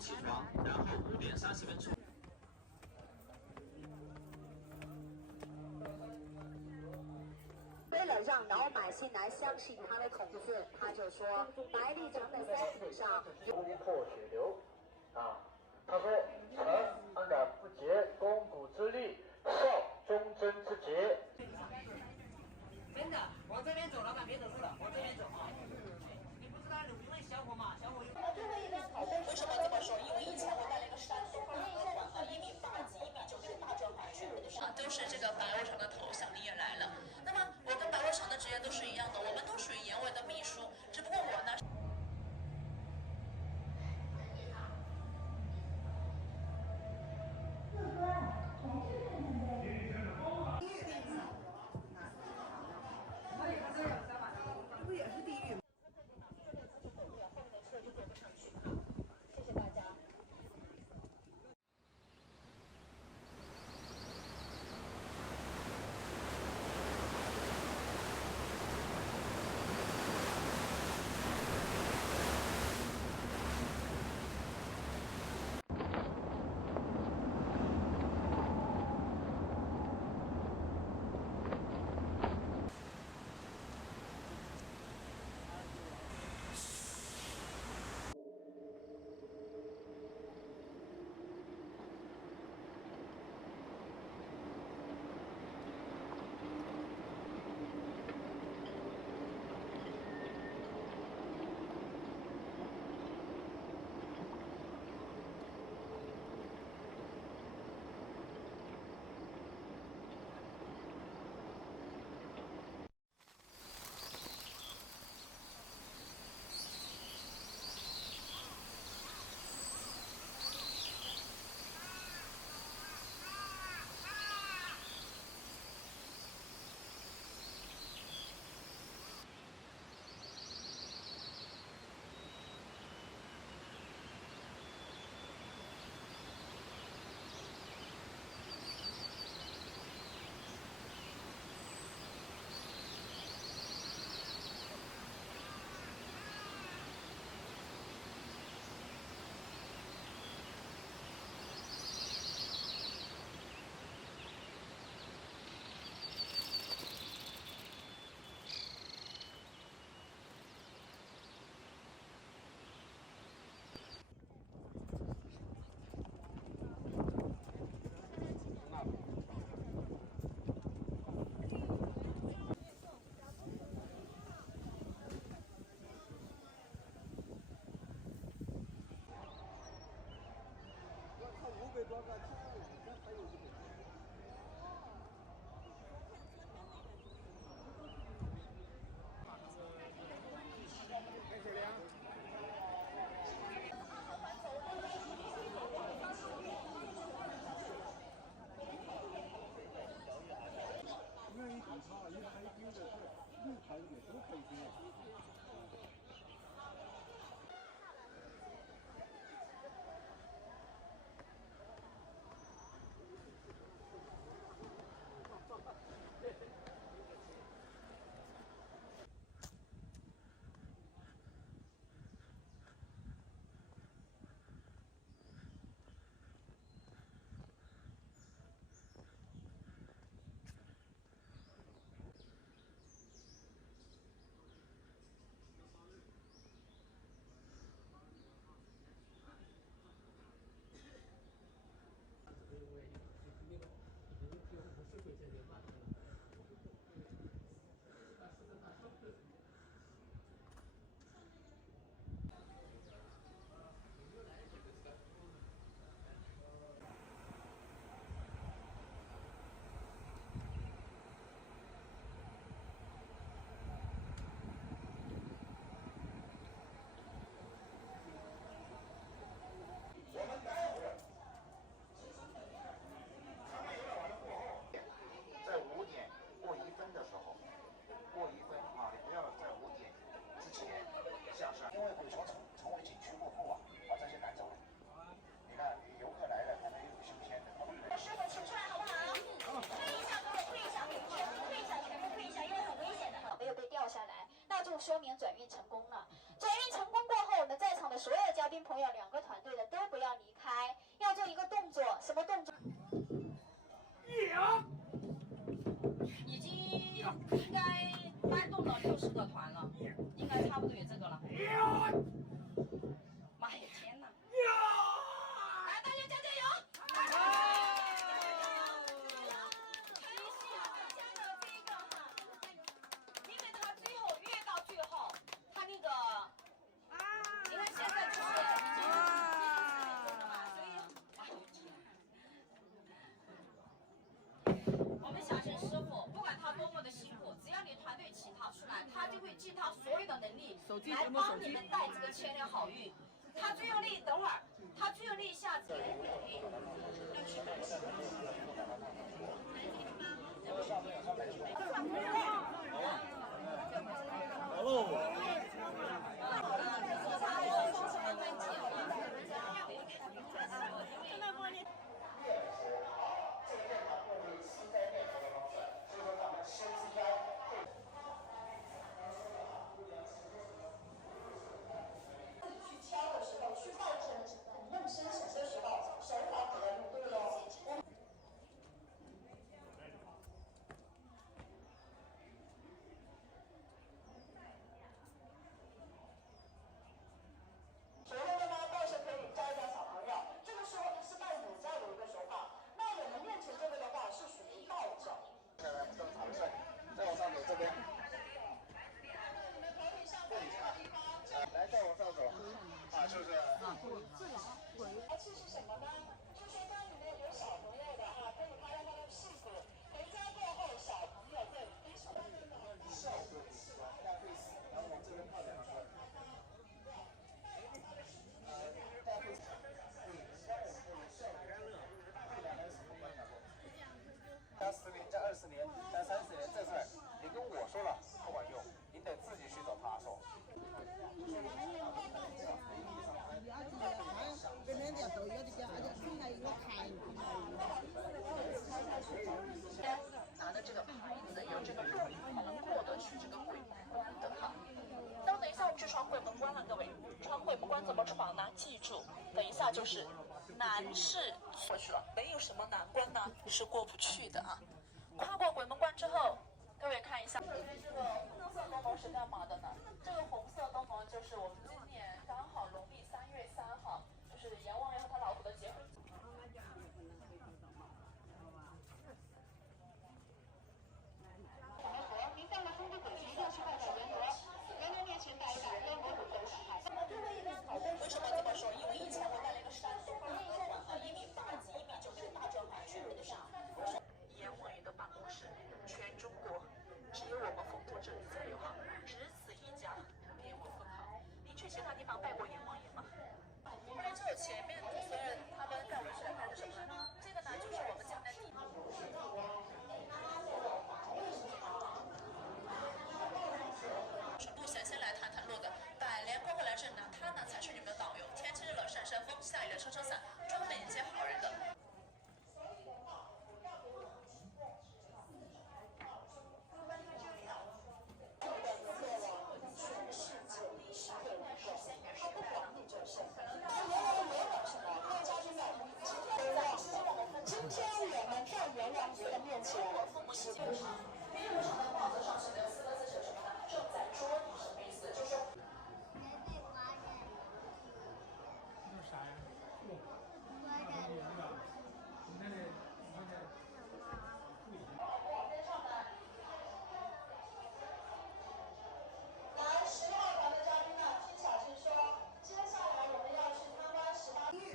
起床，然后5点30分出。为了让老百姓来相信他的孔子，他就说白帝城的山顶上突破血流啊。他说：“臣安敢不竭肱骨之力，效忠贞之节。”真的，往这边走，老板别走路了，往这边走啊。你不知道鲁因为小伙嘛，小伙有。最后一个讨论为什么这么说？因为以前我带了一个山东大鹅黄的1.8几、1.9这个大转盘，全部都是这个白肉厂的头，小林也来了。那么我跟白肉厂的职员都是一样的，我们都属于严伟的秘书，只不过我呢。说明转运成功了。转运成功过后，我们在场的所有嘉宾朋友，2个团队的都不90个团了，应该差不多有这个了。妈呀，天哪！来，大家加油！开心啊，大家的这个哈，因为他最后越到最后，他那个你看现在就是我们小陈师傅，不管他多么的辛苦，只要你团队起他出来，他就会尽他所有的能力来帮你们带这个千年好运。他最用力，等会儿，他最用力一下子。加10年，加20年，加30年，这事儿你跟我说了不管用，你得自己去找他说。拿的这个牌子有这个肉才能过得去这个鬼门关的哈。当等一下我们去闯鬼门关了，各位，闯鬼门关怎么闯呢？记住，等一下就是难事过去了，没有什么难关呢是过不去的啊。跨过鬼门关之后，各位看一下，这个红色灯笼是干嘛的呢？这个红色灯笼就是我们今年刚好农历3月3号，就是阎王爷和他老婆的结婚。您到了丰都鬼区60块钱人额，人人面前摆一摆，跟我们都是海。为什么这么说？因为以前我带了一个山东大专馆啊，1.8级、1.9级的大专馆全部都上。阎王爷的办公室，全中国只有我们丰都这里才有哈，只此一家，别无分行。您去其他地方拜过阎王爷吗？不然之后前面所有人他们带我去来看是什么呢？这个呢就是我们家的地。目前先来谈谈路的百联过后来镇呢，他呢才是你们的导游。天气热了扇扇风，下雨了撑撑伞，专门迎接好人的。今天我们在阎王爷的面前，是不是？因为上的报纸上写的4个字是什么呢？正在捉你，什么意思？就是说。啥呀？来10号团的嘉宾呢，听小新说，接下来我们要去参观18地狱。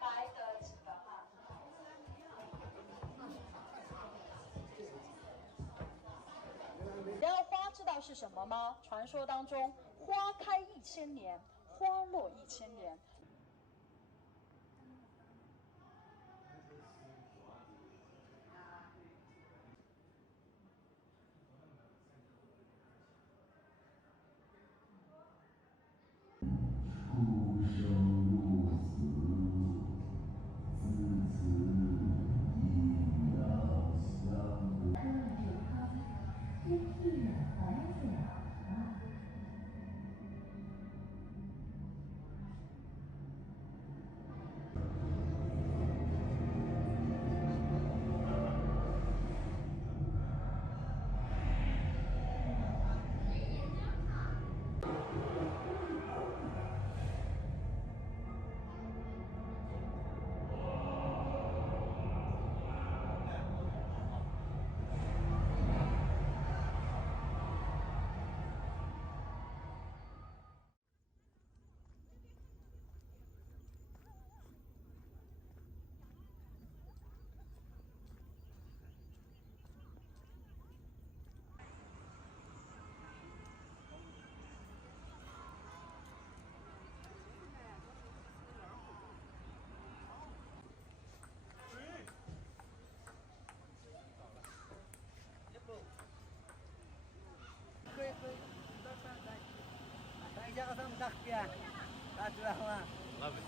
来得及的哈。然后花知道是什么吗？传说当中，花开1000年，花落1000年。Love it.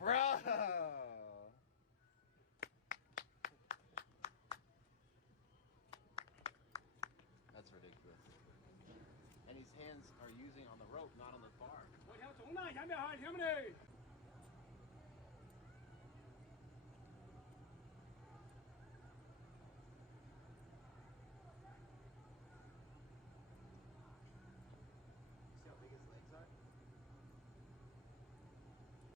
Bro! That's ridiculous. And his hands are using on the rope, not on the bar. 我想中南下面哈，听不得？